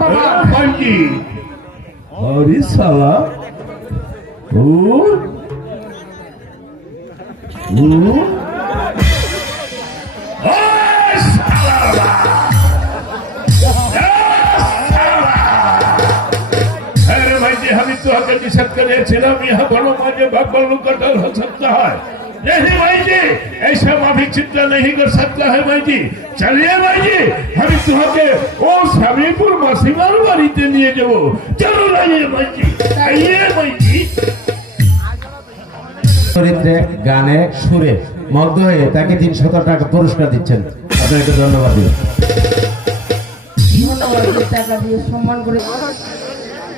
भाईजी अरे साला हम तो निषेध करेছিলাম यह बड़ों माजे भगवान कटल हो सकता है नहीं भाई जी ऐसा माफी चिंता नहीं कर सकता है भाई जी चलिए भाई जी हम तुम्हें ओ समीपुर मसीमार बाड़ीते নিয়ে যাব चलो आइए भाई जी आइए भाई जी চরিত্রে গানে সুরে মগ্ন হয়ে তাকে 300 টাকা পুরস্কার দিচ্ছেন আপনাকে ধন্যবাদ ধন্যবাদ টাকা দিয়ে সম্মান করে